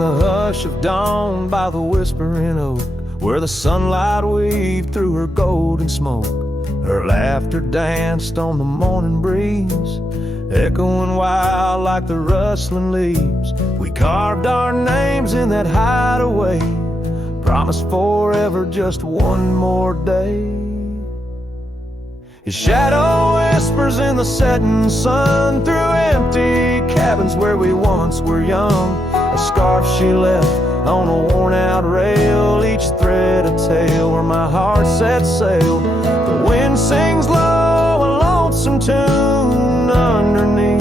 the hush of dawn by the whispering oak, where the sunlight weaved through her golden smoke. Her laughter danced on the morning breeze, echoing wild like the rustling leaves. We carved our names in that hideaway, promised forever just one more day. His shadow whispers in the setting sun through empty cabins where we once were young. A scarf she left on a worn-out rail, each thread a tale where my heart set sail. The wind sings low, a lonesome tune underneath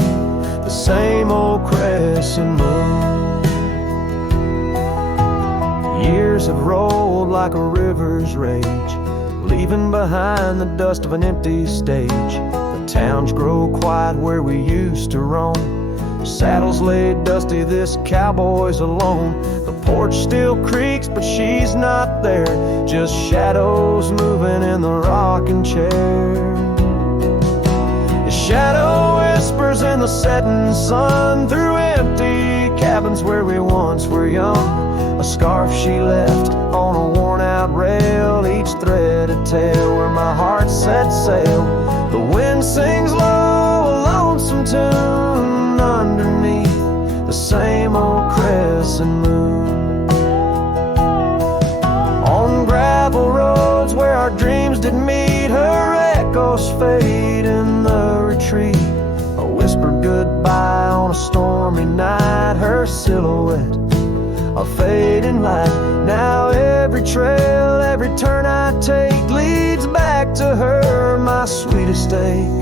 the same old crescent moon. Years have rolled like a river's rage, leaving behind the dust of an empty stage. The towns grow quiet where we used to roam, saddles laid dusty, this cowboy's alone. The porch still creaks, but she's not there, just shadows moving in the rocking chair. His shadow whispers in the setting sun through empty cabins where we once were young. A scarf she left on a worn-out rail, each thread a tale where my heart set sail. The wind sings low, a lonesome tune underneath the same old crescent moon. On gravel roads where our dreams did meet, her echoes fade in the retreat. A whispered goodbye on a stormy night, her silhouette a fading light. Now every trail, every turn I take leads back to her, my sweetest ache.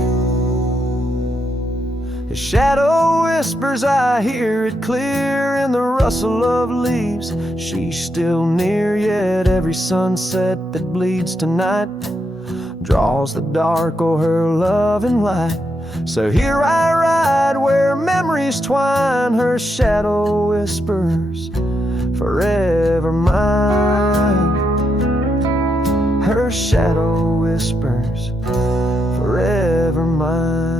His shadow whispers, I hear it clear in the rustle of leaves. She's still near, yet every sunset that bleeds tonight draws the dark o'er her loving light. So here I ride where memories twine, her shadow whispers, forever mine. Her shadow whispers, forever mine.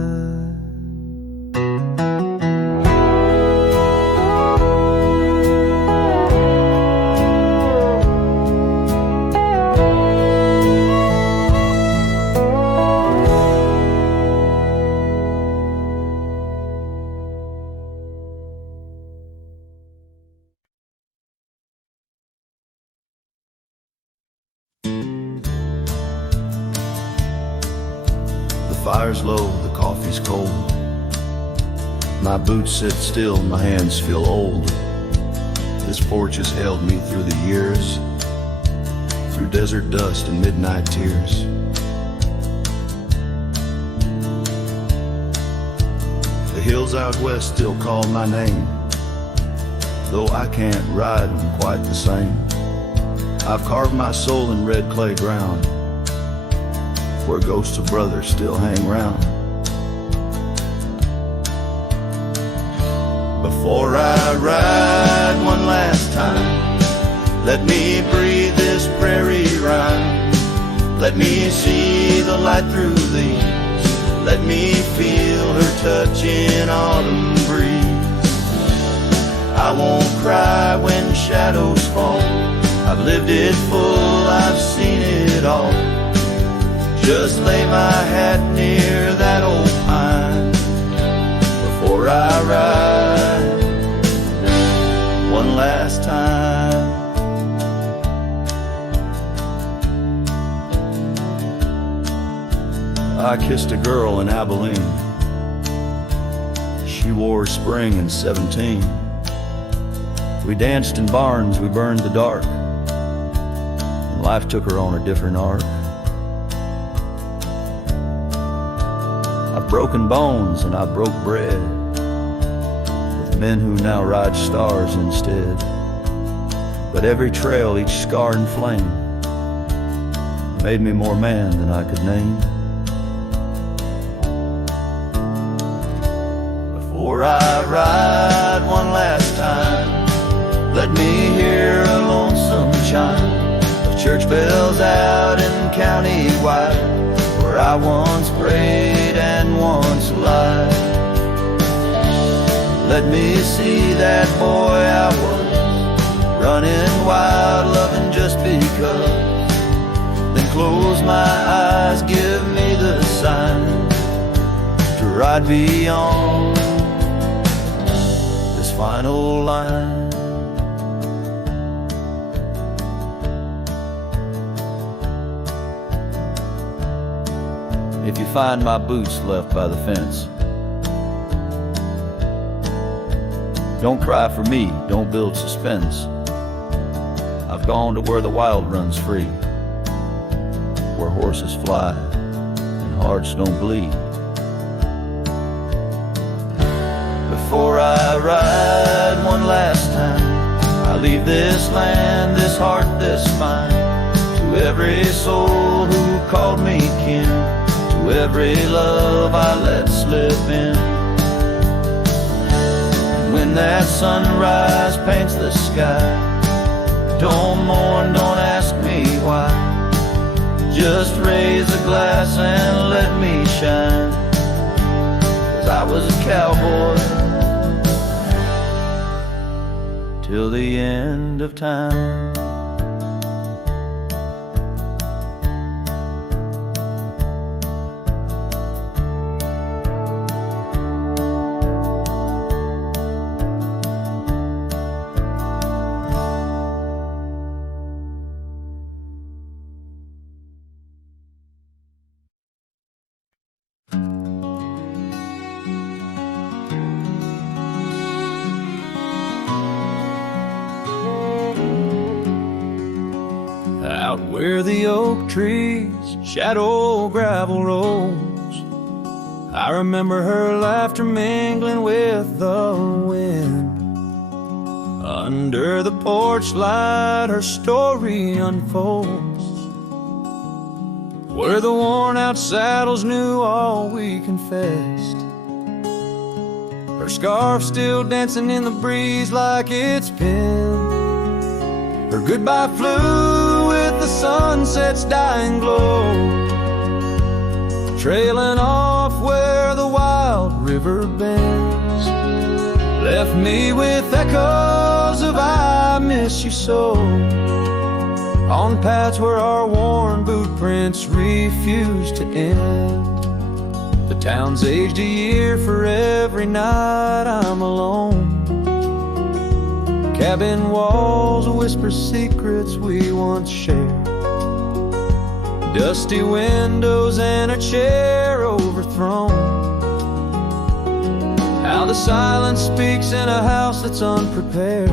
The fire's low, the coffee's cold. My boots sit still, my hands feel old. This porch has held me through the years, through desert dust and midnight tears. The hills out west still call my name, though I can't ride them quite the same. I've carved my soul in red clay ground, where ghosts of brothers still hang round. Before I ride one last time, let me breathe this prairie rhyme. Let me see the light through these, let me feel her touch in autumn breeze. I won't cry when shadows fall, I've lived it full, I've seen it all. Just lay my hat near that old pine before I ride one last time. I kissed a girl in Abilene. She wore spring in 17. We danced in barns, we burned the dark, and life took her on a different arc. I've broken bones and I broke bread with men who now ride stars instead. But every trail, each scar and flame made me more man than I could name. Before I ride one last time, let me hear a lonesome chime of church bells out in county wide, where I once prayed and once lied. Let me see that boy I was right beyond this final line. If you find my boots left by the fence, don't cry for me, don't build suspense. I've gone to where the wild runs free, where horses fly and hearts don't bleed. Before I ride one last time, I leave this land, this heart, this spine, to every soul who called me kin, to every love I let slip in. When that sunrise paints the sky, don't mourn, don't ask me why. Just raise a glass and let me shine, 'cause I was a cowboy till the end of time. Out where the oak trees shadow gravel rolls, I remember her laughter mingling with the wind. Under the porch light her story unfolds, where the worn out saddles knew all we confessed. Her scarf still dancing in the breeze like it's pinned. Her goodbye flew with the sunset's dying glow, trailing off where the wild river bends. Left me with echoes of I miss you so, on paths where our worn boot prints refuse to end. The town's aged a year for every night I'm alone. Cabin walls whisper secrets we once shared, dusty windows and a chair overthrown. How the silence speaks in a house that's unprepared.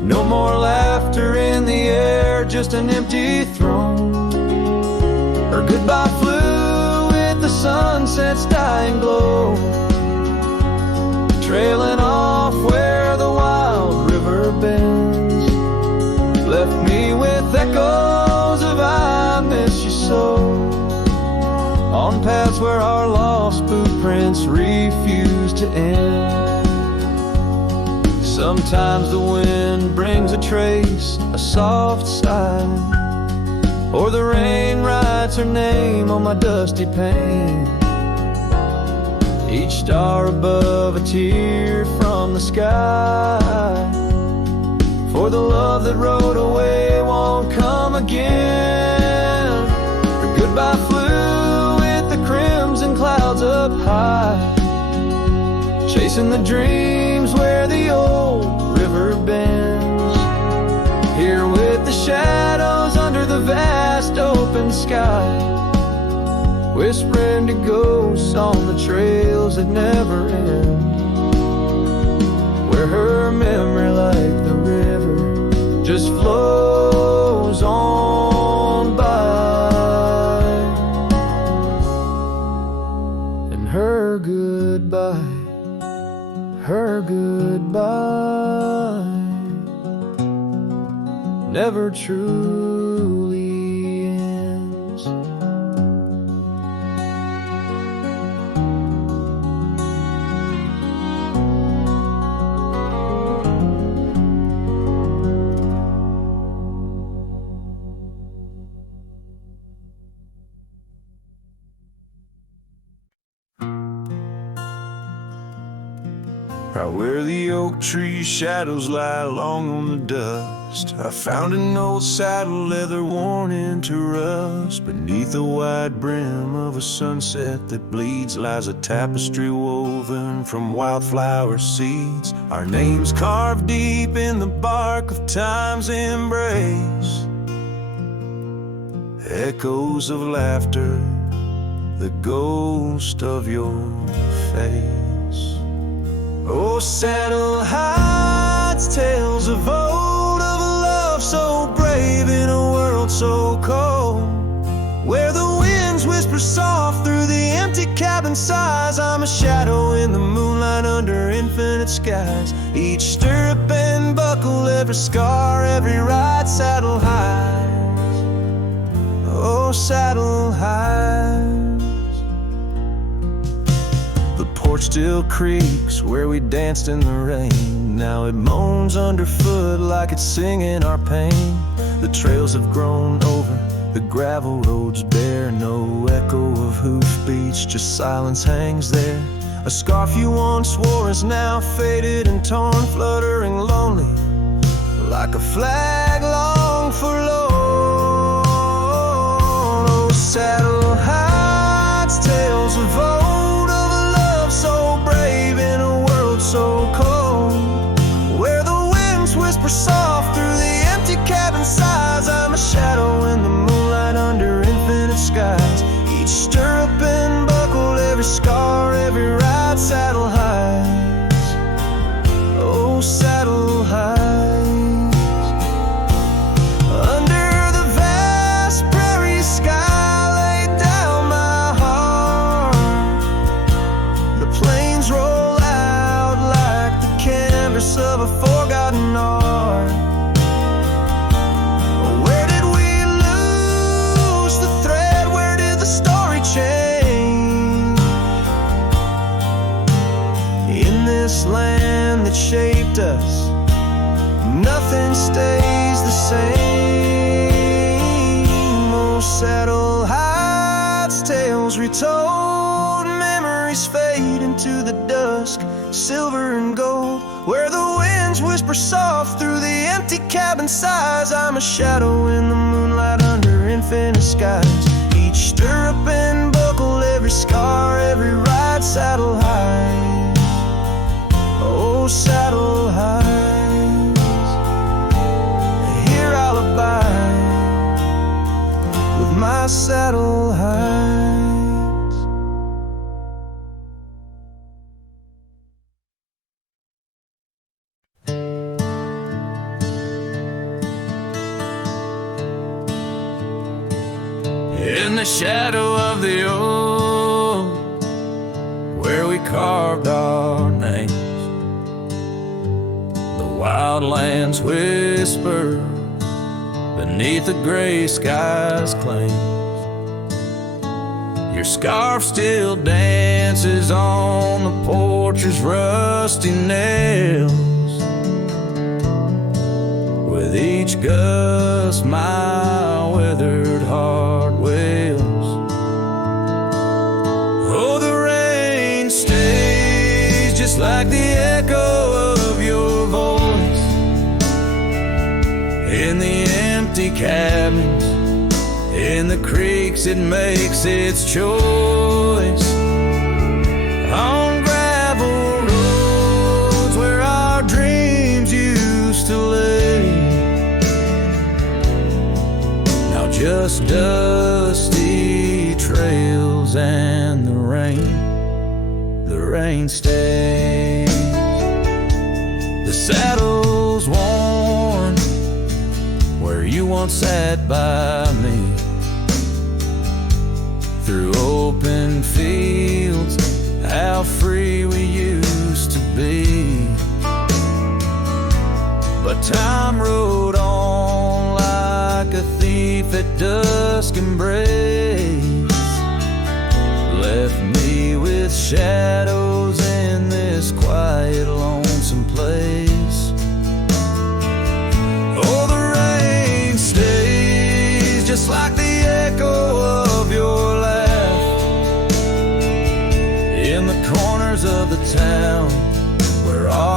No more laughter in the air, just an empty throne. Her goodbye flew with the sunset's dying glow, trailing off where the wild river bends. Left me with echoes of I miss you so, on paths where our lost boot prints refuse to end. Sometimes the wind brings a trace, a soft sigh, or the rain writes her name on my dusty pane. Each star above a tear from the sky, for the love that rode away won't come again. Her goodbye flew with the crimson clouds up high, chasing the dreams where the old river bends. Here with the shadows under the vast open sky, whispering to ghosts on the trails that never end, where her memory like the river just flows on by. And her goodbye never truly ends. where the oak tree shadows lie long on the dust. I found an old saddle leather worn into rust. Beneath the wide brim of a sunset that bleeds lies a tapestry woven from wildflower seeds. Our names carved deep in the bark of time's embrace. Echoes of laughter, the ghost of your face. Oh, saddle hides tales of old, of a love so brave in a world so cold, where the winds whisper soft through the empty cabin sighs. I'm a shadow in the moonlight under infinite skies. Each stirrup and buckle, every scar, every ride, saddle hides. Oh, saddle hides. The porch still creaks where we danced in the rain. Now it moans underfoot like it's singing our pain. The trails have grown over, the gravel roads bare. No echo of hoofbeats, just silence hangs there. A scarf you once wore is now faded and torn, fluttering lonely like a flag long forlorn. Oh, saddle hides tales of old, of a love so brave in a world so cold, where the winds whisper soft through the empty cabin sighs. I'm a shadow in the moonlight under infinite skies. Each stirrup and buckle, every scar, every ride, saddle hides. Oh, saddle hides. Under the vast prairie sky laid down my heart. The plains roll out like the canvas of a forgotten art. Where did we lose the thread? Where did the story change? In this land that shaped us, nothing stays the same. Oh, saddle hides tales retold, memories fade into the dusk, silver and gold, where the winds whisper soft through the empty cabin sighs. I'm a shadow in the moonlight under infinite skies. Each stirrup and buckle, every scar, every ride, saddle hides. Oh, saddle hides. Here I'll abide with my saddle hides. In the shadow of the old, where we carved our names, the wildlands whisper beneath the gray sky's claims. Your scarf still dances on the porch's rusty nails. With each gust my weathered heart wails. Oh, the rain stays just like the echo of your voice in the empty cabins, in the creeks it makes its choice. On gravel roads where our dreams used to lay, now just dusty trails and the rain stays. The saddle's worn where you once sat by me, through open fields, how free we used to be. But time rode on like a thief at dusk embrace, left me with shadows in this quiet, lonesome place. Oh, the rain stays just like the echo of your laugh in the corners of the town where all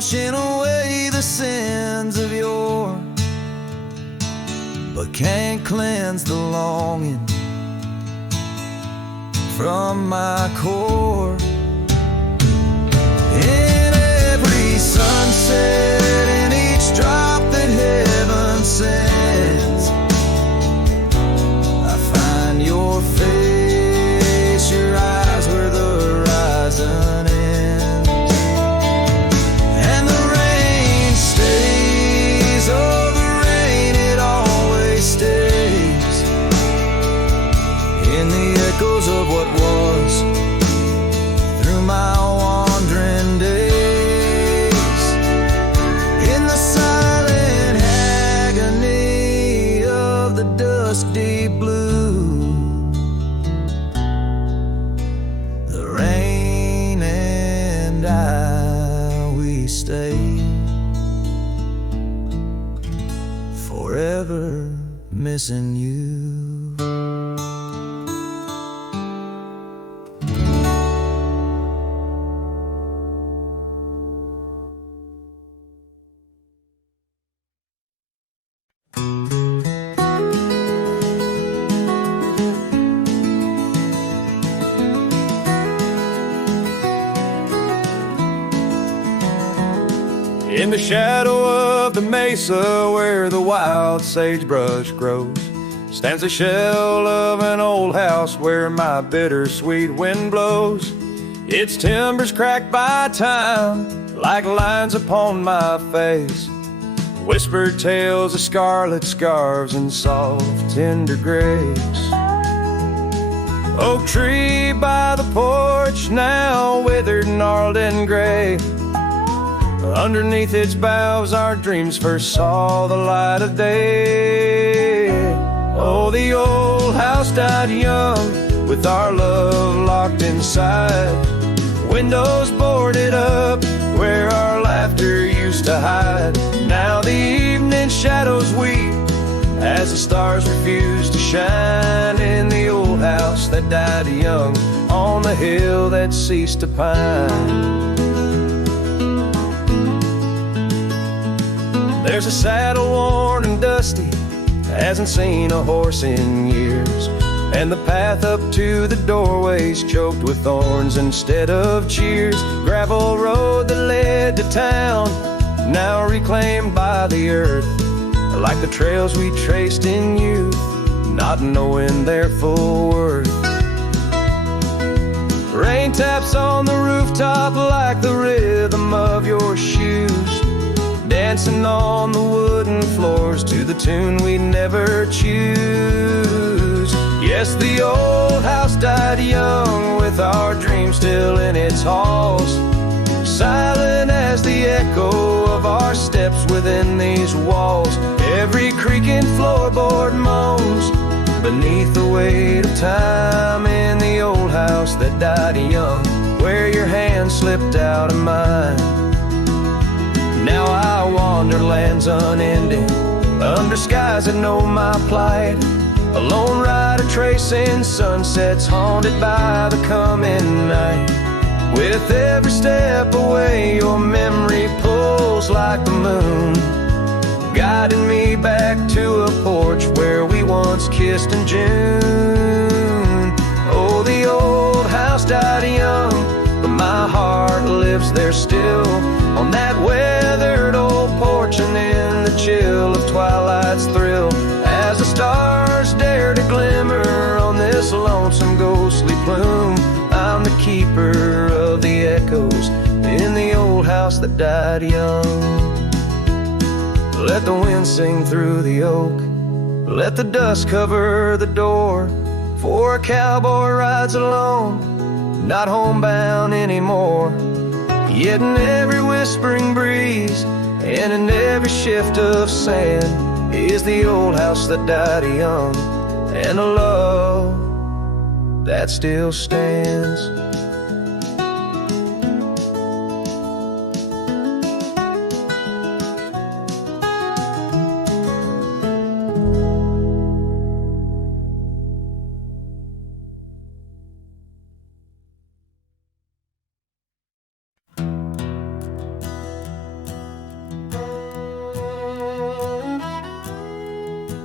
washing away the sins of yore, but can't cleanse the longing from my core. In every sunset, in each drop that heaven sends, I find your face, your eyes where the horizon ends. And the rain stays, oh the rain, it always stays in the echoes of what was through my wandering days, in the silent agony of the dusty blue. The rain and I, we stay forever missing you. In the shadow of the mesa where the wild sagebrush grows stands the shell of an old house where my bittersweet wind blows. Its timbers cracked by time like lines upon my face, whispered tales of scarlet scarves and soft tender grapes. Oak tree by the porch now withered, gnarled and gray. Underneath its boughs our dreams first saw the light of day. Oh, the old house died young with our love locked inside, windows boarded up where our laughter used to hide. Now the evening shadows weep as the stars refuse to shine in the old house that died young on the hill that ceased to pine. There's a saddle worn and dusty, hasn't seen a horse in years, and the path up to the doorway's choked with thorns instead of cheers. Gravel road that led to town, now reclaimed by the earth, like the trails we traced in youth, not knowing their full worth. Rain taps on the rooftop like the rhythm of your shoes, dancing on the wooden floors to the tune we never choose. Yes, the old house died young with our dreams still in its halls, silent as the echo of our steps within these walls. Every creaking floorboard moans beneath the weight of time in the old house that died young, where your hand slipped out of mine. Now I wander lands unending, under skies that know my plight, a lone rider tracing sunsets haunted by the coming night. With every step away your memory pulls like the moon, guiding me back to a porch where we once kissed in June. Oh, the old house died young, but my heart lives there still, on that weathered old porch and in the chill of twilight's thrill, as the stars dare to glimmer on this lonesome ghostly plume. I'm the keeper of the echoes in the old house that died young. Let the wind sing through the oak, let the dust cover the door, for a cowboy rides alone, not homebound anymore. Yet in every whispering breeze and in every shift of sand is the old house that died young, and a love that still stands.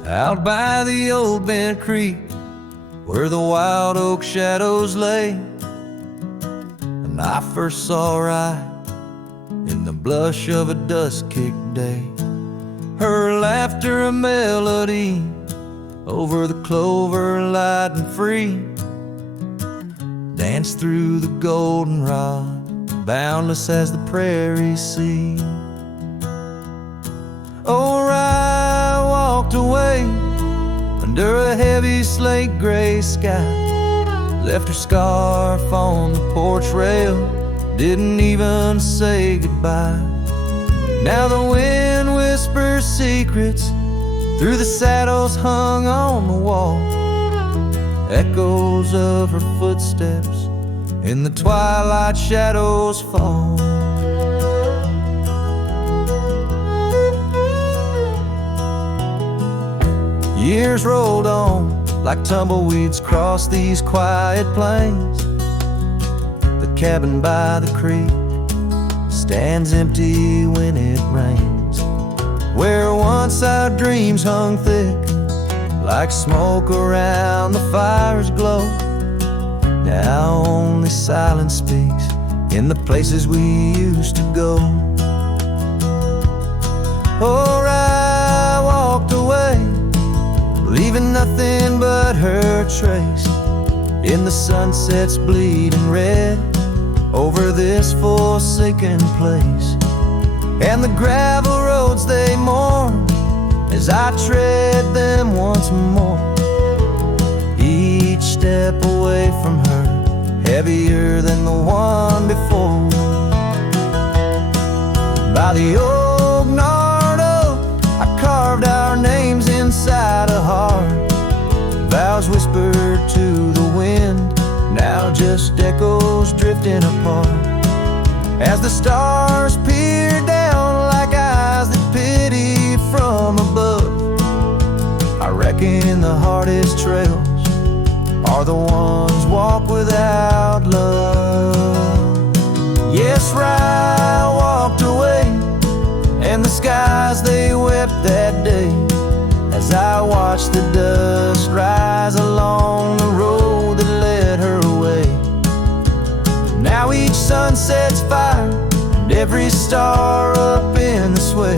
Out by the old bent creek, where the wild oak shadows lay, and I first saw right in the blush of a dust-kicked day. Her laughter a melody over the clover light and free, danced through the goldenrod, boundless as the prairie sea. Oh, I walked away under a heavy slate gray sky, left her scarf on the porch rail, didn't even say goodbye. Now the wind whispers secrets through the saddles hung on the wall, echoes of her footsteps in the twilight shadows fall. Years rolled on like tumbleweeds crossed these quiet plains. The cabin by the creek stands empty when it rains, where once our dreams hung thick like smoke around the fire's glow. Now only silence speaks in the places we used to go. Oh, I walked away, leaving nothing but her trace in the sunset's bleeding red over this forsaken place. And the gravel roads they mourn as I tread them once more, each step away from her heavier than the one before. By the old gnarled oak, I carved our names inside a heart, vows whispered to the wind, now just echoes drifting apart. As the stars peer down like eyes that pity from above, I reckon the hardest trails are the ones walked without love. Yes, I walked away, and the skies they wept that day as I watched the dust rise along the road that led her away. Now each sunset's fire and every star up in the sway,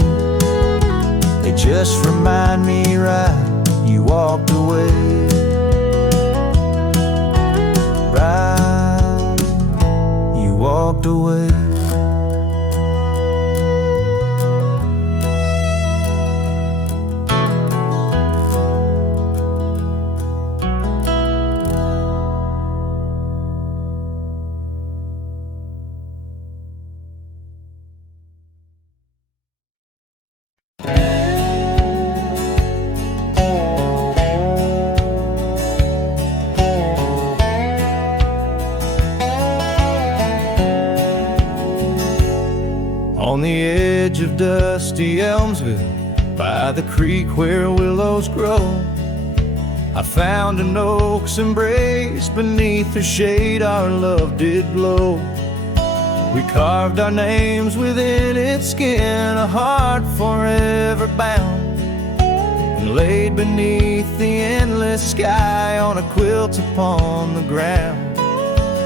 they just remind me right, you walked away. Right, you walked away. On the edge of dusty Elmsville, by the creek where willows grow, I found an oak's embrace. Beneath the shade our love did glow. We carved our names within its skin, a heart forever bound, and laid beneath the endless sky on a quilt upon the ground.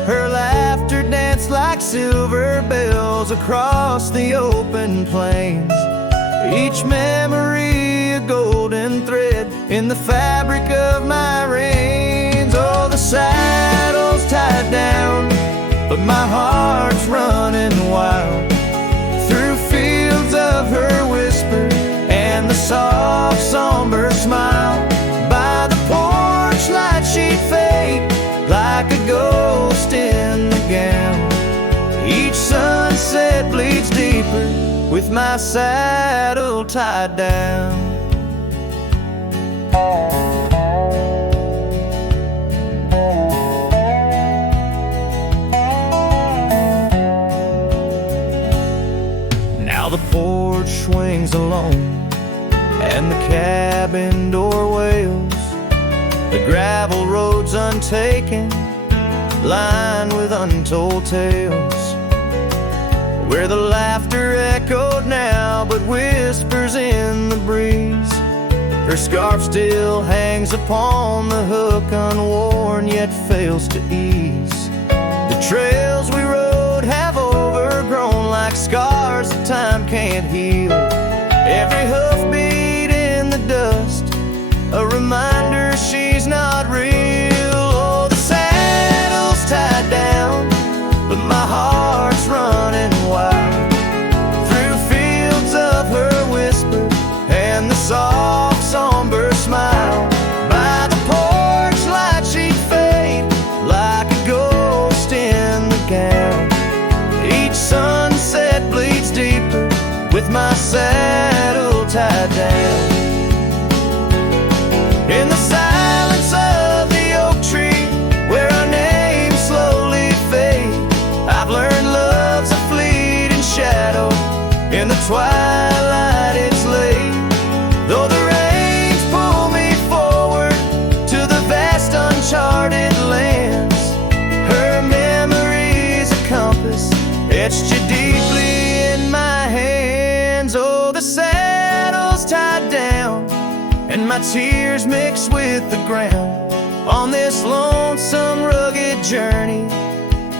Her laughter danced like silver bells across the open plains, each memory a golden thread in the fabric of my reins. Oh, the saddle's tied down, but my heart's running wild through fields of her whisper and the soft somber smile. By the porch light she'd fade like a ghost in the gown. Each sunset bleeds deeper with my saddle tied down. Now the porch swings alone and the cabin door wails, the gravel roads untaken, lined with untold tales, where the laughter echoed now but whispers in the breeze. Her scarf still hangs upon the hook, unworn yet fails to ease. The trails we rode have overgrown like scars that time can't heal. Every hoofbeat in the dust, a reminder she's not real. Oh, the saddle's tied down, but my heart's running wild through fields of her whisper and the soft somber smile. By the porch light she'd fade like a ghost in the gown. Each sunset bleeds deeper with my saddle tied down. In the silence of the oak tree, where our names slowly fade, I've learned love's a fleeting shadow. In the twilight it's late, though the rains pull me forward to the vast uncharted lands. Her memory's a compass etched you deeply in my hands. Oh, the saddle's tied down and my tears mix with the ground. On this lonesome, rugged journey,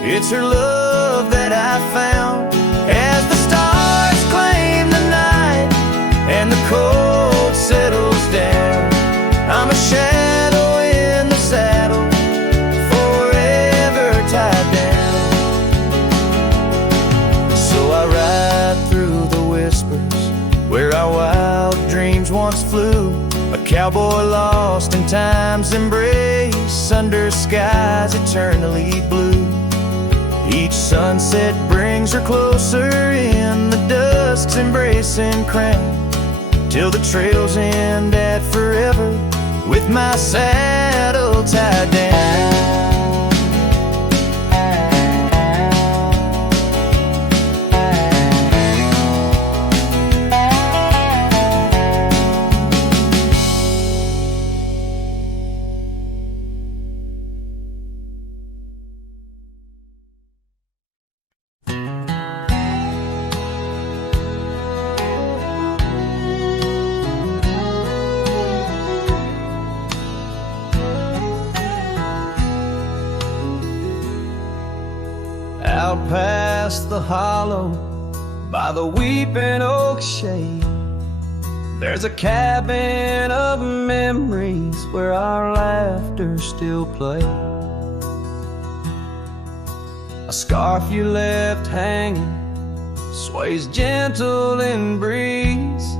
it's her love that I found. As the stars claim the night and the cold settles down, I'm a shadow in the saddle, forever tied down. So I ride through the whispers where our wild dreams once flew, a cowboy lost in time's embrace under skies eternally blue. Each sunset brings her closer in the dusk's embracing crown, till the trails end at forever with my saddle tied down. Out past the hollow by the weeping oak shade, there's a cabin of memories where our laughter still plays. A scarf you left hanging sways gentle in breeze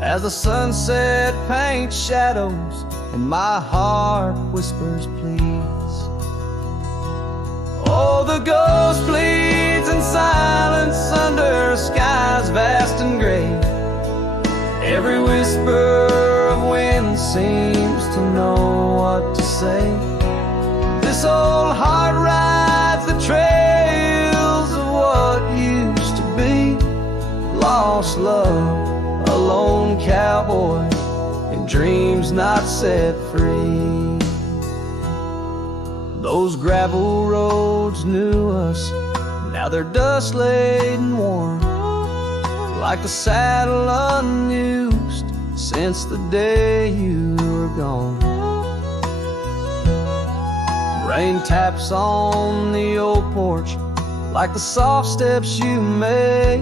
as the sunset paints shadows and my heart whispers please. Oh, the ghost bleeds in silence under skies vast and gray. Every whisper of wind seems to know what to say. This old heart rides the trails of what used to be. Lost love, a lone cowboy, and dreams not set free. Those gravel roads knew us, now they're dust laid and worn, like the saddle unused since the day you were gone. Rain taps on the old porch like the soft steps you made,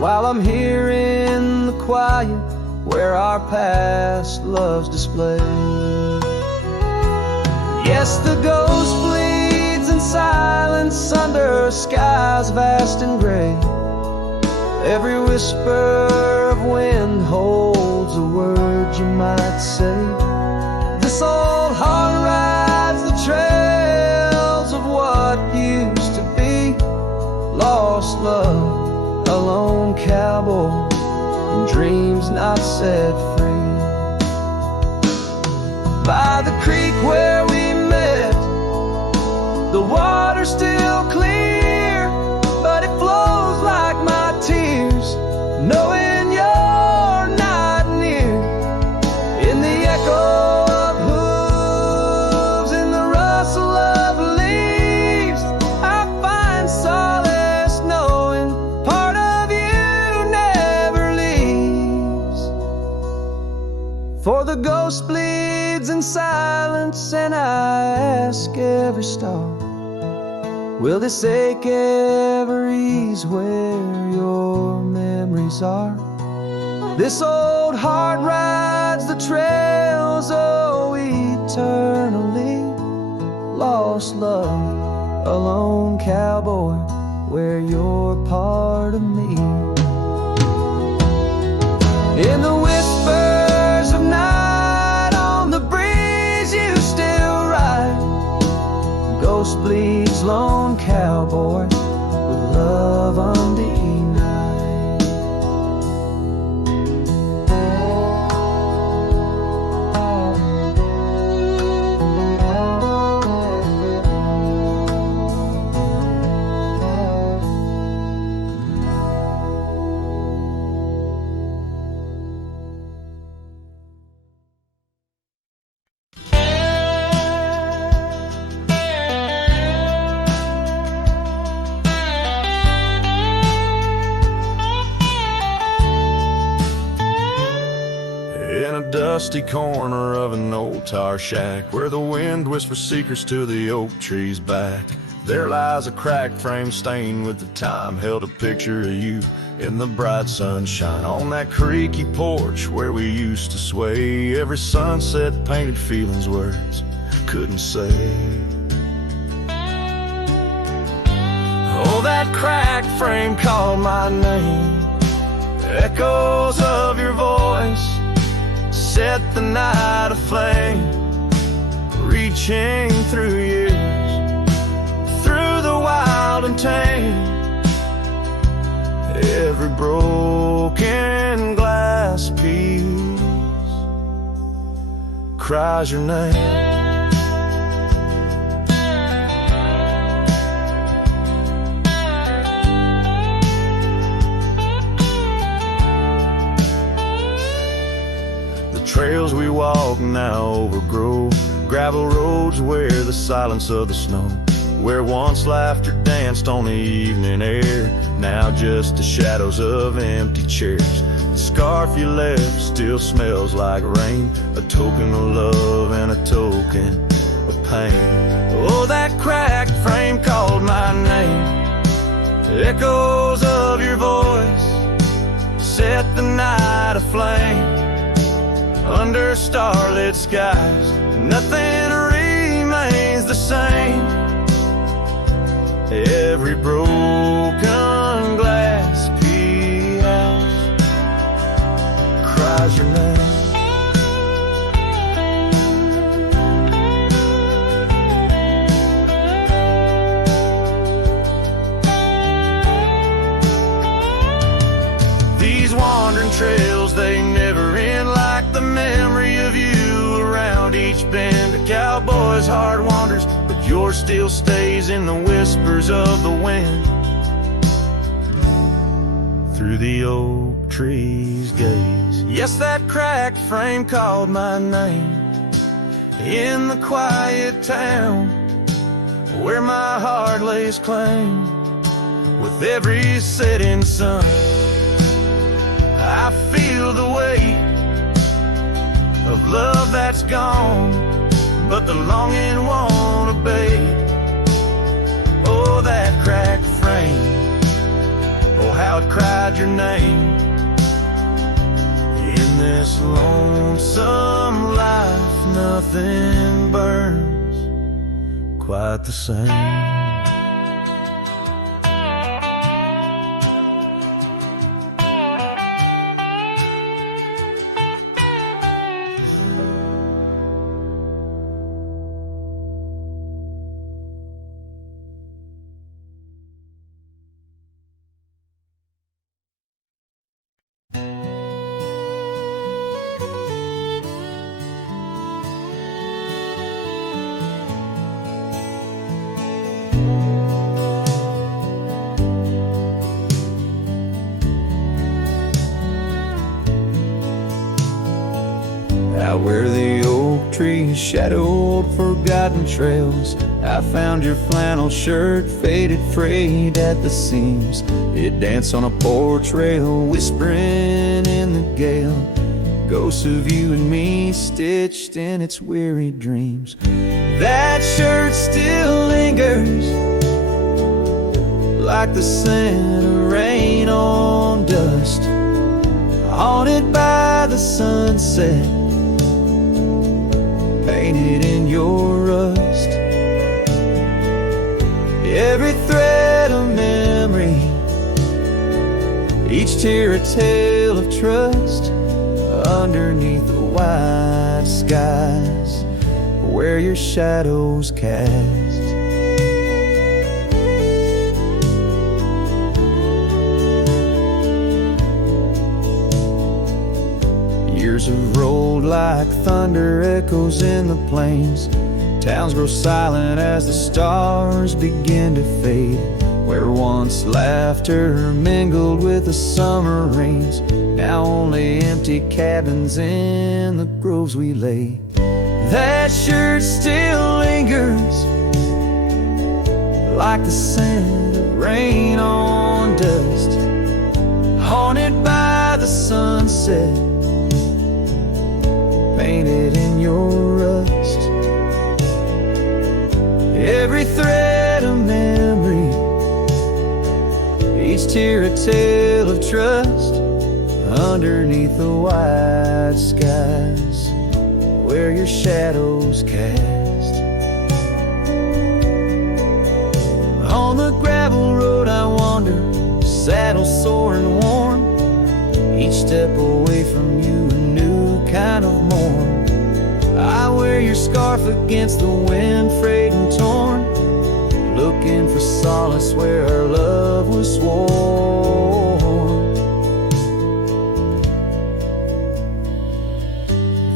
while I'm here in the quiet where our past love's displayed. Yes, the ghost bleeds in silence under skies vast and gray. Every whisper of wind holds a word you might say. This old heart rides the trails of what used to be. Lost love, a lone cowboy, and dreams not set free. By the creek where we met, the water's still clear, but it flows like my tears, knowing you're not near. In the echo of hooves, in the rustle of leaves, I find solace knowing part of you never leaves. For the ghost bleeds in silence, and I ask every star, will this ache ever ease where your memories are? This old heart rides the trails, oh, eternally. Lost love, a lone cowboy, where you're part of me. In the whispers of night, on the breeze you still ride. Ghost bleeds, lone cowboy, with love undenied. Dusty corner of an old tar shack, where the wind whispers secrets to the oak tree's back, there lies a cracked frame stained with the time, held a picture of you in the bright sunshine. On that creaky porch where we used to sway, every sunset painted feelings words couldn't say. Oh, that cracked frame called my name, echoes of your voice set the night aflame, reaching through years, through the wild and tame. Every broken glass piece cries your name. Trails we walk now overgrow, gravel roads where the silence of the snow, where once laughter danced on the evening air, now just the shadows of empty chairs. The scarf you left still smells like rain, a token of love and a token of pain. Oh, that cracked frame called my name, echoes of your voice set the night aflame. Under starlit skies, nothing remains the same. Every broken glass piece cries your name. These wandering trails, they never end, like the memory of you around each bend. A cowboy's heart wanders, but yours still stays in the whispers of the wind. Through the oak tree's gaze, yes, that cracked frame called my name. In the quiet town where my heart lays claim, with every setting sun I feel the weight of love that's gone, but the longing won't abate. Oh, that cracked frame, oh, how it cried your name. In this lonesome life, nothing burns quite the same. Out where the oak trees shadowed forgotten trails, I found your flannel shirt, faded, frayed at the seams. It danced on a porch rail, whispering in the gale. ghosts of you and me stitched in its weary dreams. That shirt still lingers like the scent of rain on dust, haunted by the sunset, painted in your rust. Every thread a memory, each tear a tale of trust, underneath the wide skies where your shadows cast. Years have rolled like thunder echoes in the plains. Towns grow silent as the stars begin to fade. Where once laughter mingled with the summer rains, now only empty cabins in the groves we lay. That shirt still lingers like the scent of rain on dust, haunted by the sunset, painted in your rust. Every thread a memory, each tear a tale of trust, underneath the wide skies where your shadows cast. On the gravel road I wander, saddle sore and worn, each step away from you a new kind of morn. I wear your scarf against the wind, frayed and torn, looking for solace where our love was sworn.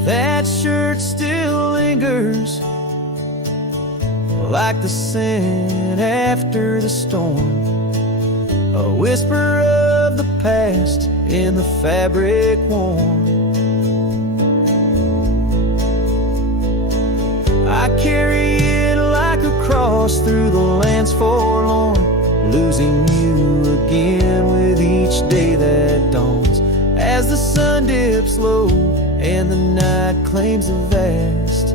That shirt still lingers like the scent after the storm, a whisper of the past in the fabric worn. I carry it like a cross through the lands forlorn, losing you again with each day that dawns, as the sun dips low and the night claims the vast.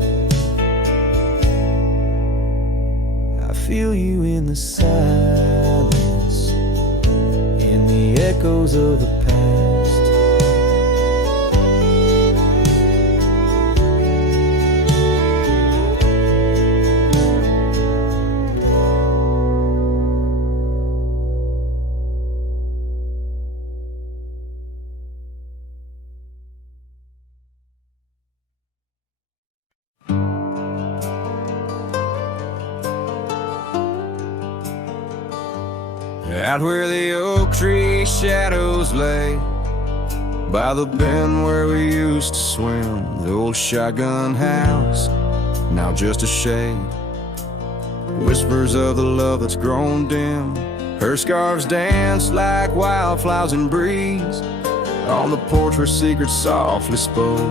I feel you in the silence, in the echoes of the past. Out where the oak tree shadows lay, by the bend where we used to swim, the old shotgun house, now just a shade. Whispers of the love that's grown dim, her scarves dance like wildflowers in breeze. On the porch where secrets softly spoke,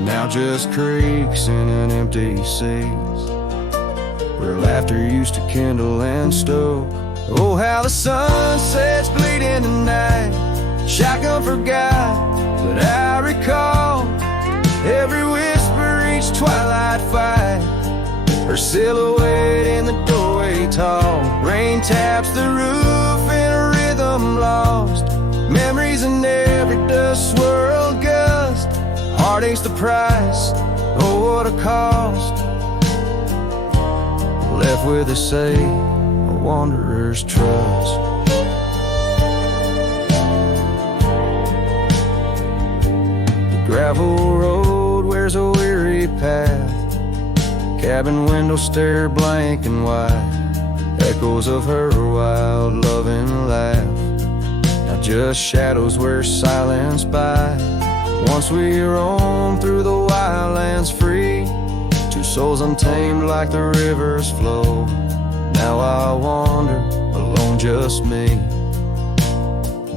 now just creaks in an empty seas, where laughter used to kindle and stoke. Oh, how the sunset's bleeding tonight, shotgun forgot, but I recall every whisper, each twilight fight, her silhouette in the doorway tall. Rain taps the roof in a rhythm lost, memories in every dust swirled gust. Heartache's the price, oh what a cost, left with a say, wanderer's trust. The gravel road wears a weary path, cabin windows stare blank and white, echoes of her wild loving laugh, now just shadows where silence by. Once we roam through the wildlands free, two souls untamed like the river's flow. Now I wander, alone just me,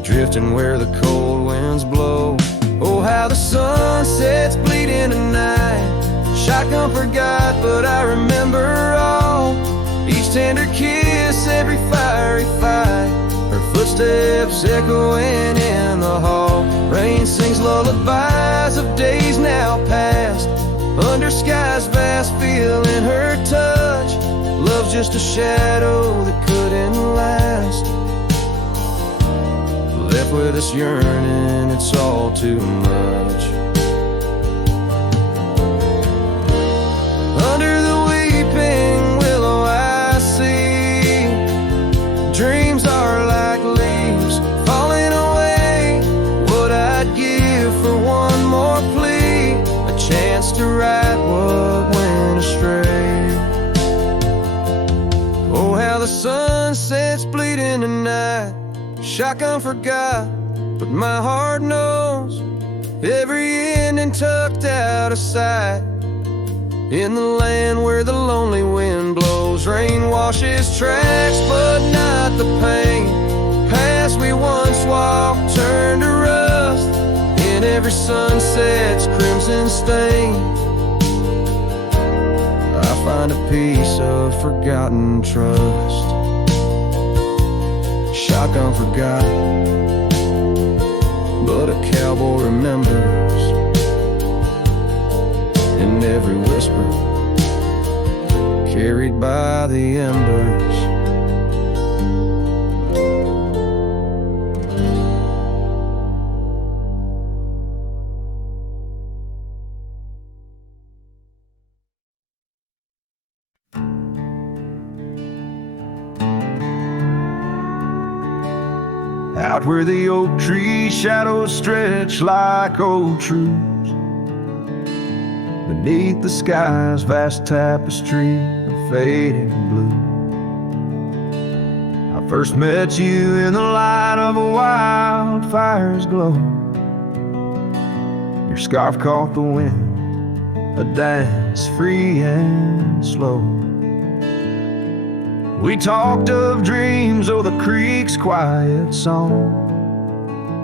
drifting where the cold winds blow. Oh, how the sunset's bleeding tonight, shotgun forgot, but I remember all, each tender kiss, every fiery fight, her footsteps echoing in the hall. Rain sings lullabies of just a shadow that couldn't last. Left with us yearning, it's all too much. Under the weeping willow I see dreams are like leaves falling away. What I'd give for one more plea, a chance to right what went astray. Oh, how the sun sets bleeding tonight. Shotgun forgot, but my heart knows every ending tucked out of sight. In the land where the lonely wind blows, rain washes tracks, but not the pain. Past we once walked turned to rust, in every sunset's crimson stain. I find a piece of forgotten trust. Shotgun forgot, but a cowboy remembers. In every whisper carried by the embers. Out where the oak tree shadows stretch like old truths, beneath the sky's vast tapestry of faded blue. I first met you in the light of a wildfire's glow. Your scarf caught the wind, a dance free and slow. We talked of dreams, oh, the creek's quiet song,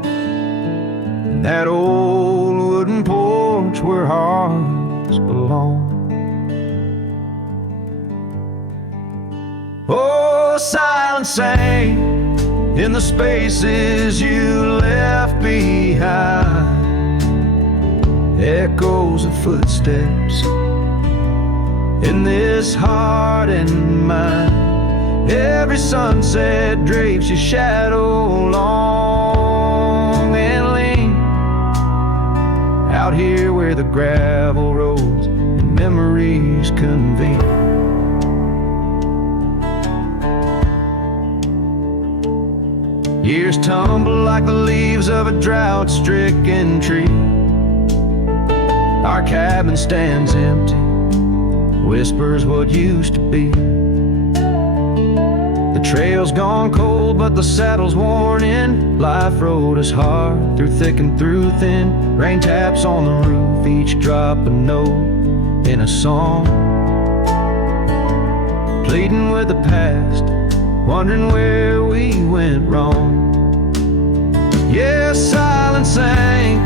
and that old wooden porch where hearts belong. Oh, silence sang in the spaces you left behind, echoes of footsteps in this heart and mind. Every sunset drapes your shadow long and lean, out here where the gravel roads and memories convene. Years tumble like the leaves of a drought-stricken tree. Our cabin stands empty, whispers what used to be. The trail's gone cold, but the saddle's worn in. Life rode us hard, through thick and through thin. Rain taps on the roof, each drop a note in a song. Pleading with the past, wondering where we went wrong. Yeah, silence sang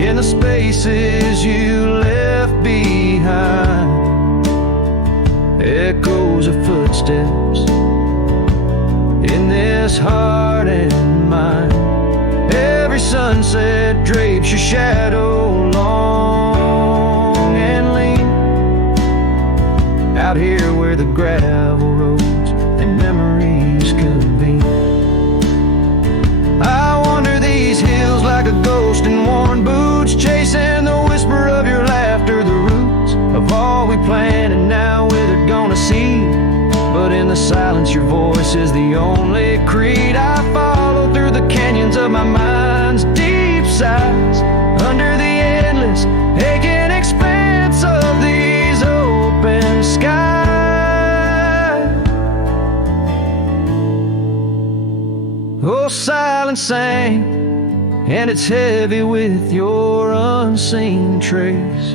in the spaces you left behind, echoes of footsteps in this heart and mind. Every sunset drapes your shadow long and lean, out here where the gravel roads and memories convene. I wander these hills like a ghost in worn boots, chasing the whisper of your laughter, the roots of all we planned and now withered gonna see. But in the silence your voice is the only creed I follow through the canyons of my mind's deep sighs, under the endless aching expanse of these open skies. Oh, silence sang, and it's heavy with your unseen trace.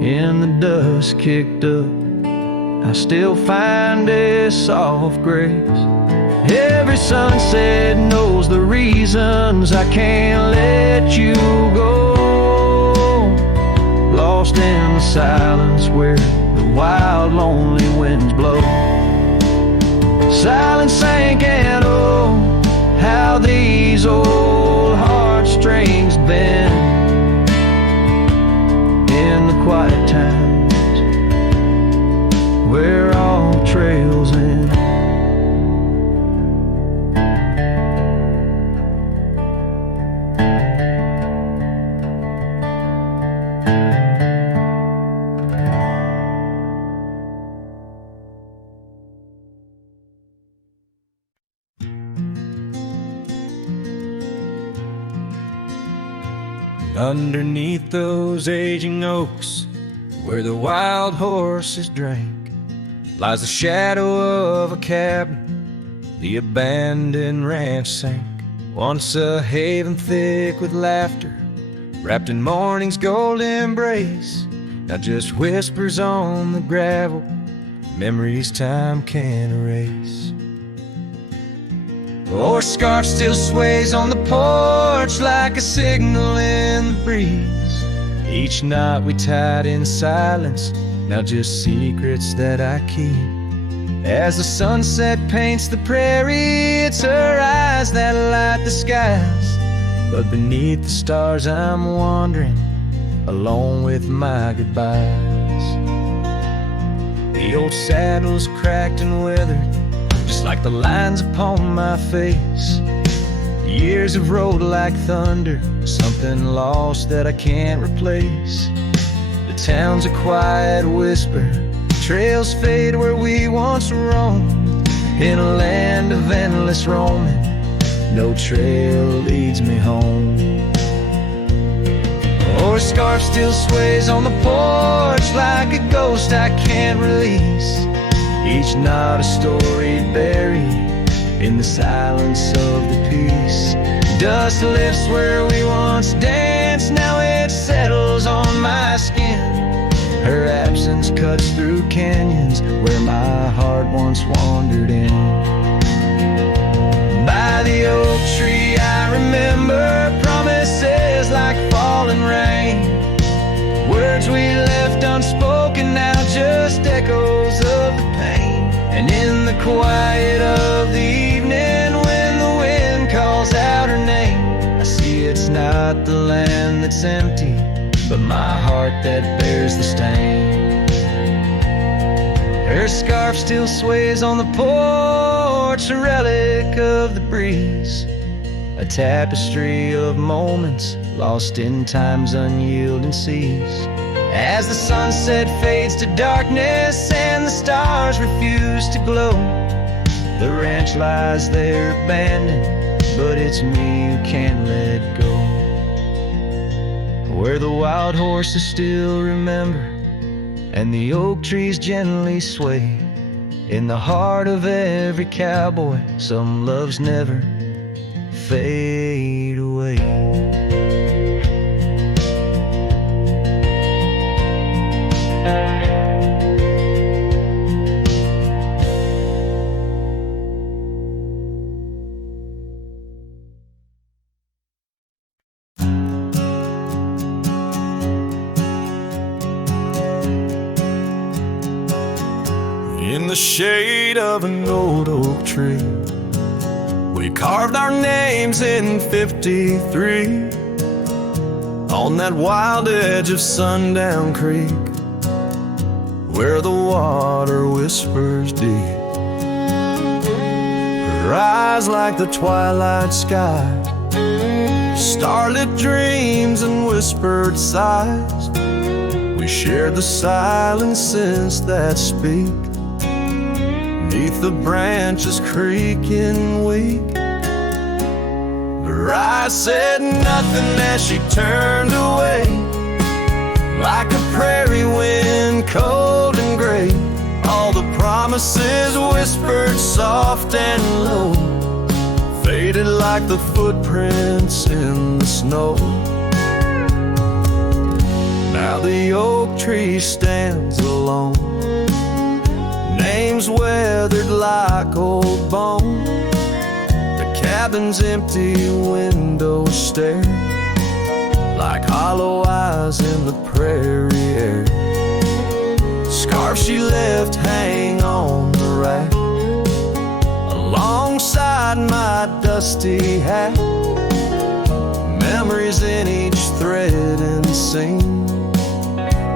In the dust kicked up, I still find a soft grace. Every sunset knows the reasons I can't let you go. Lost in the silence where the wild lonely winds blow. Silence sank and oh, how these old heartstrings bend in the quiet times where Underneath those aging oaks, where the wild horses drank, lies the shadow of a cabin the abandoned ranch sank. Once a haven thick with laughter, wrapped in morning's gold embrace, now just whispers on the gravel, memories time can't erase. Our scarf still sways on the porch like a signal in the breeze. Each knot we tied in silence, now just secrets that I keep. As the sunset paints the prairie, it's her eyes that light the skies. But beneath the stars I'm wandering, alone with my goodbyes. The old saddle's cracked and weathered, just like the lines upon my face. Years have rolled like thunder, something lost that I can't replace. The town's a quiet whisper, trails fade where we once roamed. In a land of endless roaming, no trail leads me home. Our scarf still sways on the porch like a ghost I can't release. Each knot a story buried in the silence of the peace. Dust lifts where we once danced, now it settles on my skin. Her absence cuts through canyons where my heart once wandered in. By the oak tree I remember promises like falling rain. Words we left unspoken, now just echoes of the pain. And in the quiet of the evening, when the wind calls out her name, I see it's not the land that's empty, but my heart that bears the stain. Her scarf still sways on the porch, a relic of the breeze, a tapestry of moments lost in time's unyielding seas. As the sunset fades to darkness and the stars refuse to glow, the ranch lies there abandoned, but it's me who can't let go. Where the wild horses still remember and the oak trees gently sway, in the heart of every cowboy some loves never fade away. In the shade of an old oak tree, we carved our names in 53 on that wild edge of Sundown Creek, where the water whispers deep. Her eyes like the twilight sky, starlit dreams and whispered sighs. We shared the silences that speak beneath the branches creaking weak. Her eyes said nothing as she turned away, like a prairie wind, cold and gray. All the promises whispered soft and low, faded like the footprints in the snow. Now the oak tree stands alone, names weathered like old bone. The cabin's empty windows stare like hollow eyes in the prairie air. Scarf she left hang on the rack alongside my dusty hat. Memories in each thread and seam,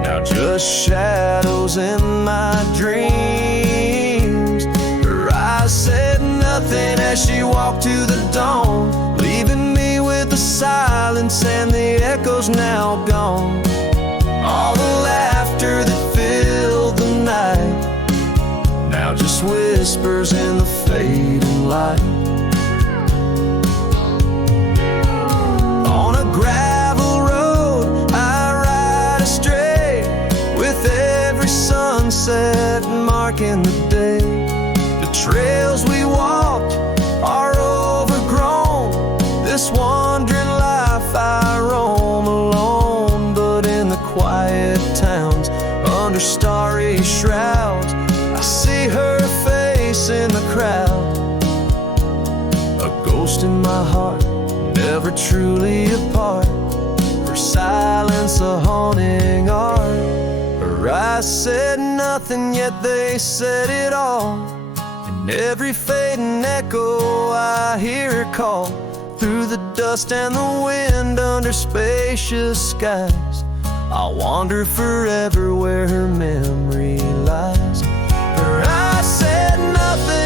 now just shadows in my dreams. Her eyes said nothing as she walked to the dawn, leaving me with the silence and the echoes now gone. All the laughter that filled the night, now just whispers in the fading light. On a gravel road like in the day. The trails we walked are overgrown. This wandering life I roam alone. But in the quiet towns, under starry shrouds, I see her face in the crowd. A ghost in my heart, never truly apart. Her silence a haunting art. Her eyes said nothing, yet they said it all. In every fading echo I hear her call. Through the dust and the wind, under spacious skies, I'll wander forever where her memory lies. Her eyes said nothing,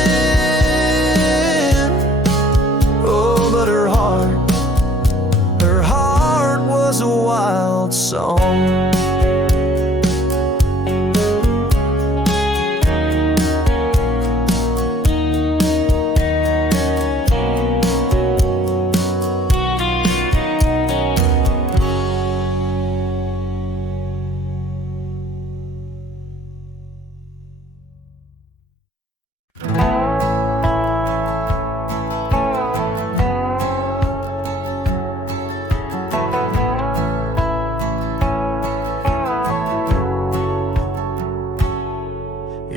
oh, but her heart was a wild song.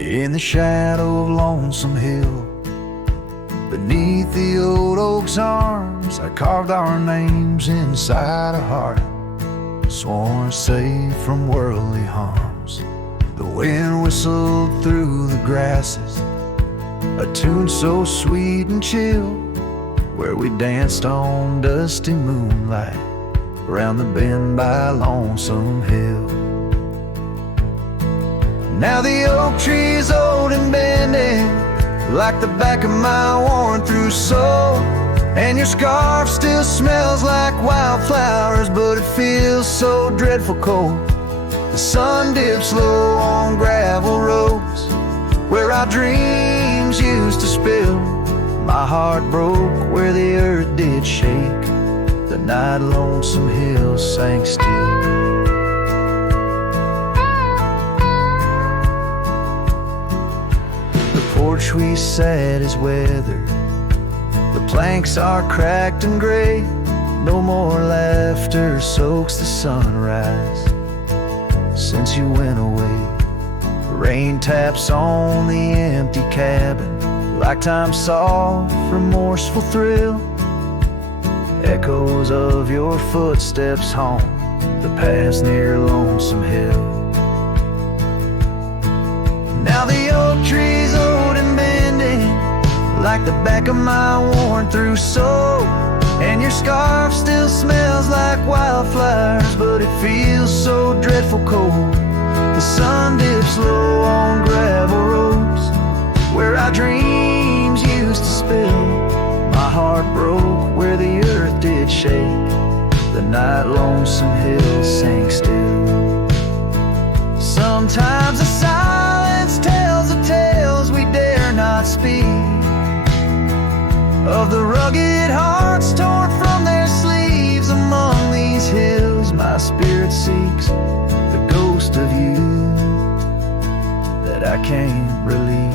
In the shadow of Lonesome Hill, beneath the old oak's arms, I carved our names inside a heart, sworn safe from worldly harms. The wind whistled through the grasses, a tune so sweet and chill, where we danced on dusty moonlight around the bend by Lonesome Hill. Now the oak tree's old and bending, like the back of my worn-through soul. And your scarf still smells like wildflowers, but it feels so dreadful cold. The sun dips low on gravel roads, where our dreams used to spill. My heart broke where the earth did shake, the night Lonesome Hill sank still. The porch we sat is weathered, the planks are cracked and gray. No more laughter soaks the sunrise since you went away. Rain taps on the empty cabin like time's soft, remorseful thrill. Echoes of your footsteps haunt the paths near Lonesome Hill. Now the oak tree's old and bending, like the back of my worn-through soul. And your scarf still smells like wildflowers, but it feels so dreadful cold. The sun dips low on gravel roads, where our dreams used to spill. My heart broke where the earth did shake, the night Lonesome Hill sank still. Sometimes the silence tells the tales we dare not speak, of the rugged hearts torn from their sleeves. Among these hills my spirit seeks the ghost of you that I can't release.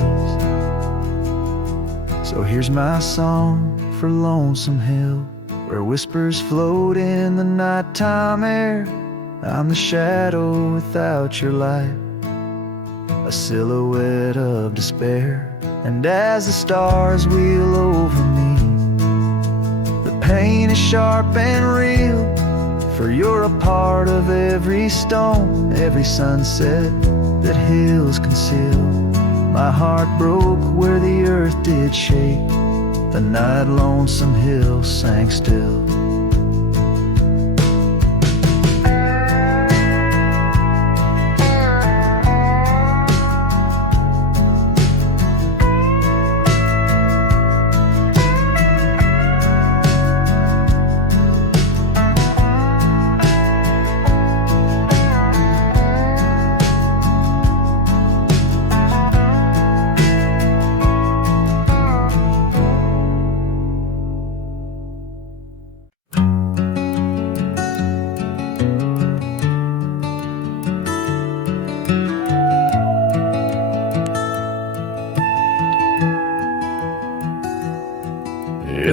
So here's my song for Lonesome Hill, where whispers float in the nighttime air. I'm the shadow without your light, a silhouette of despair. And as the stars wheel over me, the pain is sharp and real, for you're a part of every stone, every sunset that hills conceal. My heart broke where the earth did shake, the night Lonesome Hill sank still.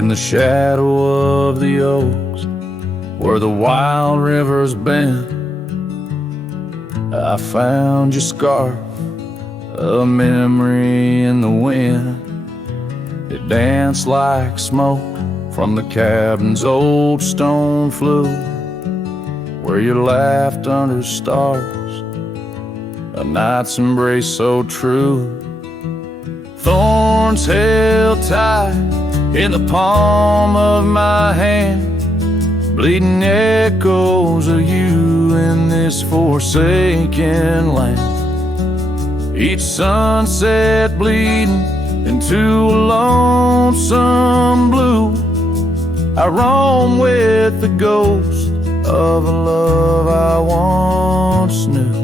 In the shadow of the oaks, where the wild river's bend, I found your scarf, a memory in the wind. It danced like smoke from the cabin's old stone flue, where you laughed under stars, a night's embrace so true. Thorns held tight in the palm of my hand, bleeding echoes of you in this forsaken land. Each sunset bleeding into a lonesome blue. I roam with the ghost of a love I once knew.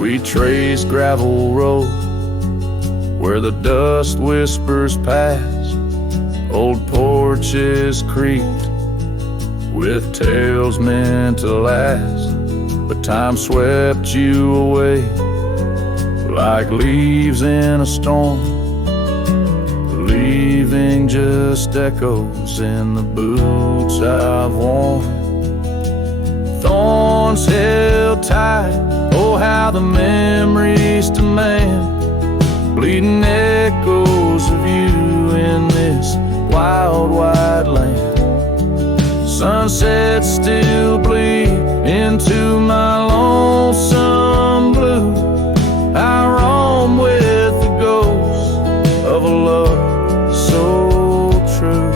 We trace gravel road where the dust whispers past, old porches creaked with tales meant to last. But time swept you away like leaves in a storm, leaving just echoes in the boots I've worn. Thorns held tight, oh how the memories demand, bleeding echoes of you in this wild wide land. Sunsets still bleed into my lonesome blue. I roam with the ghost of a love so true.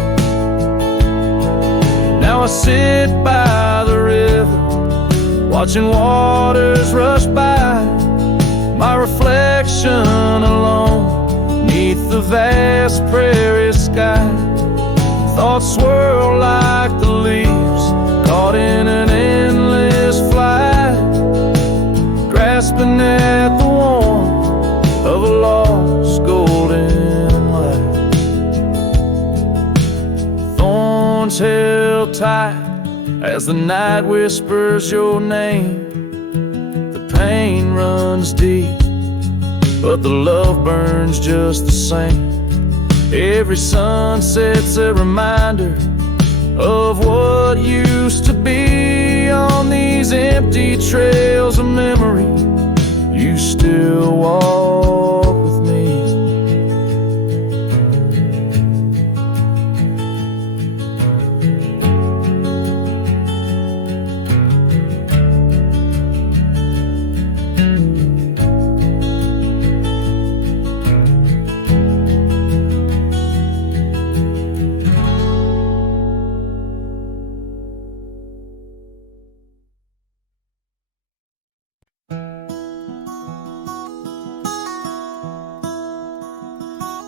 Now I sit by the river, watching waters rush by, my reflection alone neath the vast prairie sky. Thoughts swirl like the leaves caught in an endless flight, grasping at the warmth of a lost golden light. Thorns held tight as the night whispers your name. The pain runs deep, but the love burns just the same. Every sunset's a reminder of what used to be. On these empty trails of memory, you still walk with me.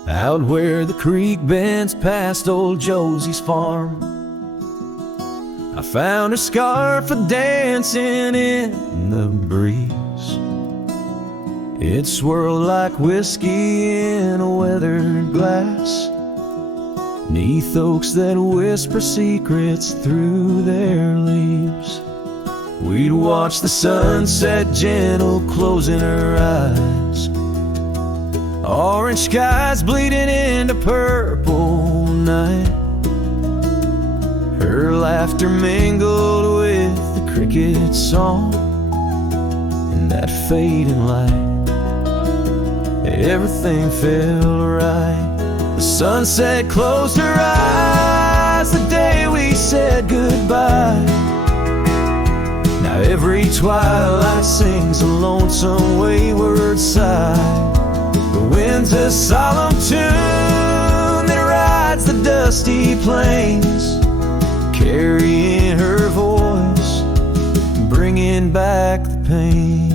Out where the creek bends past old Josie's farm, I found a scarf a dancing in the breeze. It swirled like whiskey in a weathered glass, 'neath oaks that whisper secrets through their leaves. We'd watch the sunset gentle closing her eyes, orange skies bleeding into purple night. Her laughter mingled with the cricket song and that fading light. Everything felt right. The sunset closed her eyes the day we said goodbye. Now every twilight sings a lonesome wayward sigh. The wind's a solemn tune that rides the dusty plains, carrying her voice, bringing back the pain.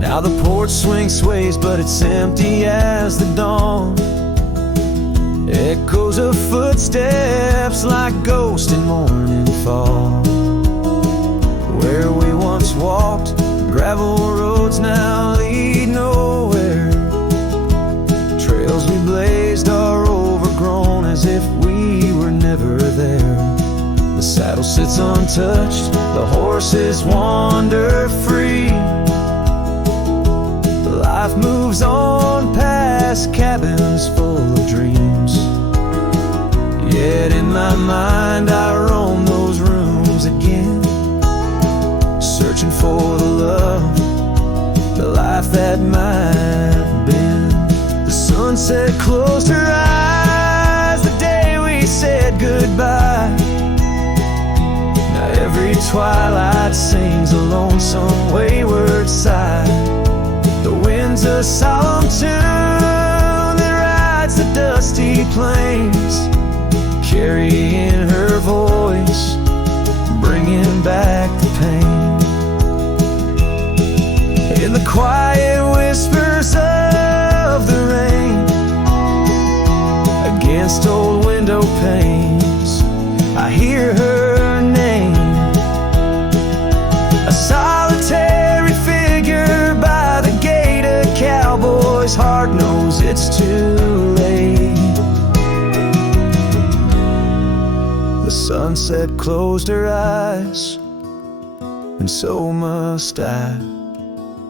Now the porch swing sways, but it's empty as the dawn. Echoes of footsteps like ghosts in morning fall. Where we once walked, gravel roads now lead nowhere. Trails we blazed are overgrown as if we were never there. The saddle sits untouched, the horses wander free. Life moves on past cabins full of dreams. Yet in my mind I roam those rooms again, searching for the love, the life that might have been. The sunset closed her eyes the day we said goodbye. Now every twilight sings a lonesome wayward sigh. The wind's a solemn tune that rides the dusty plains, carrying her voice, bringing back the pain. In the quiet whispers of the rain, against old window panes, I hear her name. A solitary figure by the gate, a cowboy's heart knows it's too late. The sunset closed her eyes, and so must I,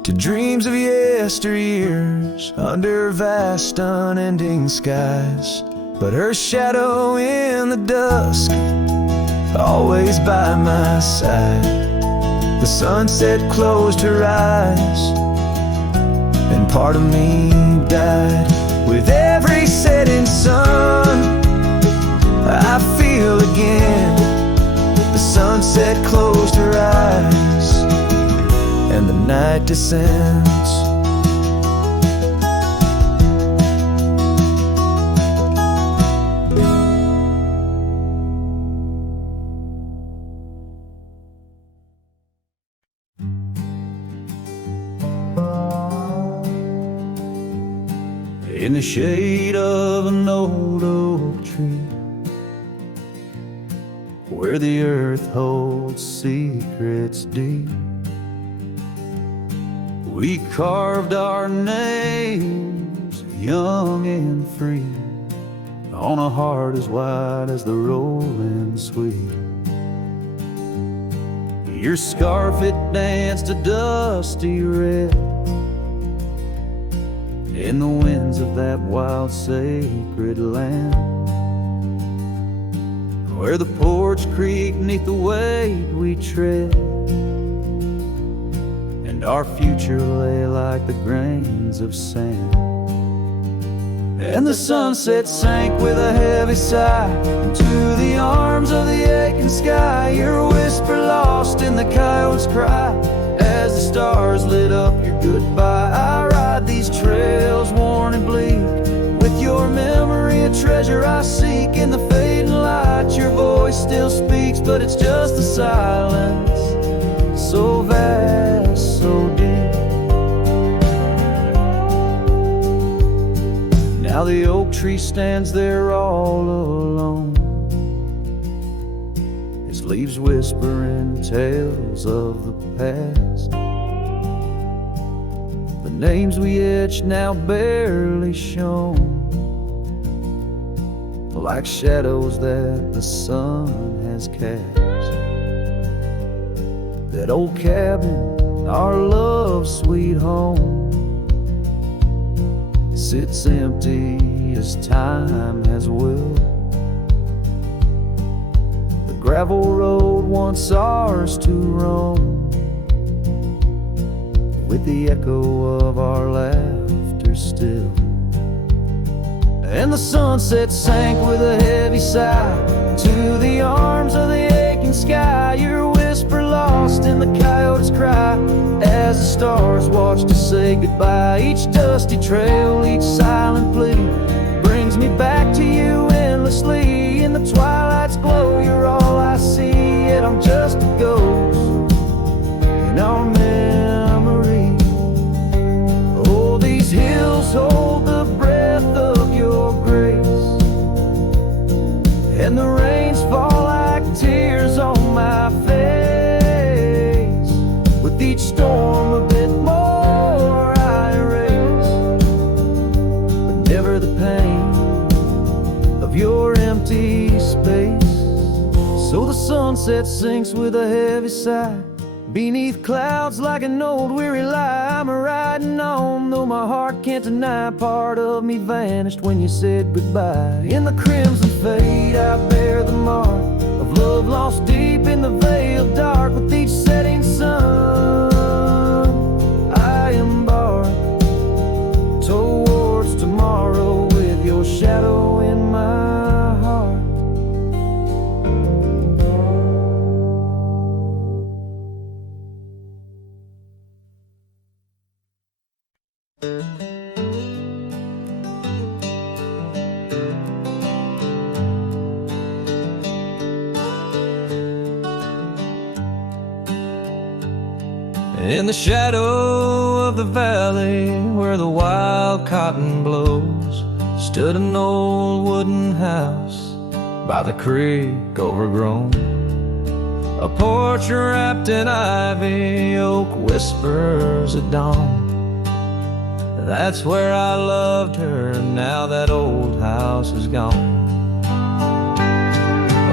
to dreams of yesteryears under vast unending skies. But her shadow in the dusk, always by my side. The sunset closed her eyes, and part of me died. With every setting sun, I feel again. The sunset closed her eyes, and the night descends. In the shade of an old oak tree, where the earth holds secrets deep, we carved our names, young and free, on a heart as wide as the rolling sweet. Your scarf, it danced a dusty red in the winds of that wild sacred land, where the porch creaked neath the weight we tread, and our future lay like the grains of sand. And the sunset sank with a heavy sigh into the arms of the aching sky. Your whisper lost in the coyote's cry as the stars lit up your goodbye. I ride these trails worn and bleak, with your memory a treasure I seek. In the fading light your voice still speaks, but it's just the silence, so vast, so deep. Now the oak tree stands there all alone, its leaves whispering tales of the past. The names we etched now barely shown, like shadows that the sun has cast. That old cabin, our love's sweet home, sits empty as time has willed. The gravel road once ours to roam, with the echo of our laughter still. And the sunset sank with a heavy sigh to the arms of the aching sky. Your whisper lost in the coyote's cry as the stars watched us say goodbye. Each dusty trail, each silent plea brings me back to you endlessly. In the twilight's glow, you're all I see, yet I'm just a ghost in our memory. Oh, these hills hold the breath of your grace, and the rains fall like tears on my face. With each storm a bit more I erase, but never the pain of your empty space. So the sunset sinks with a heavy sigh beneath clouds like an old weary lie. I'm riding on, though my heart can't deny. Part of me vanished when you said goodbye. In the crimson fade I bear the mark of love lost deep in the veil dark. With each setting sun I embark towards tomorrow with your shadow in my heart. In the shadow of the valley where the wild cotton blows stood an old wooden house by the creek overgrown. A porch wrapped in ivy, oak whispers at dawn. That's where I loved her, now that old house is gone.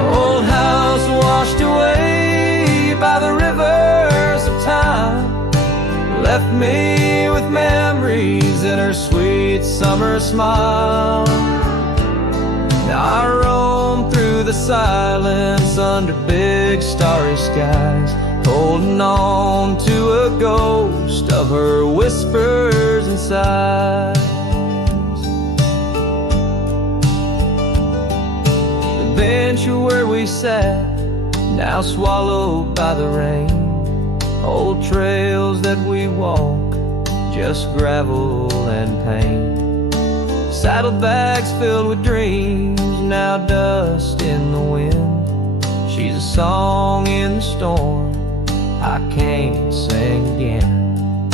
Old house washed away by the rivers of time left me with memories in her sweet summer smile. Now I roam through the silence under big starry skies, holding on to a ghost of her whispers and sighs. The bench where we sat, now swallowed by the rain. Old trails that we walk, just gravel and pain. Saddlebags filled with dreams, now dust in the wind. She's a song in the storm I can't sing again.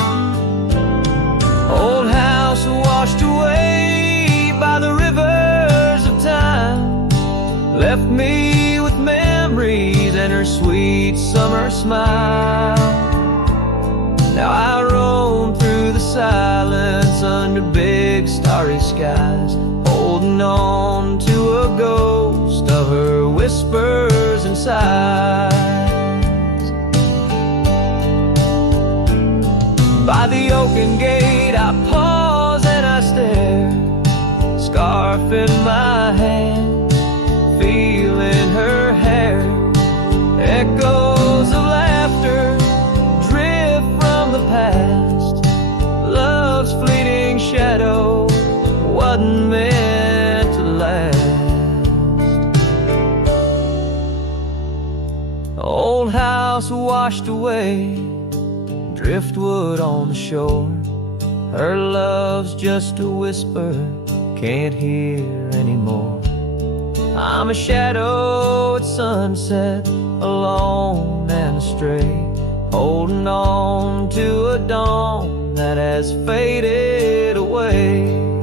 Old house washed away by the rivers of time left me with memories and her sweet summer smile. Now I roam through the silence under big starry skies, holding on to a ghost of her whispers and sighs. By the oaken gate I pause and I stare, scarf in my hand, feeling her hair. Echoes of laughter drift from the past. Love's fleeting shadow wasn't meant to last. Old house washed away, driftwood on the shore. Her love's just a whisper, can't hear anymore. I'm a shadow at sunset, alone and astray, holding on to a dawn that has faded away.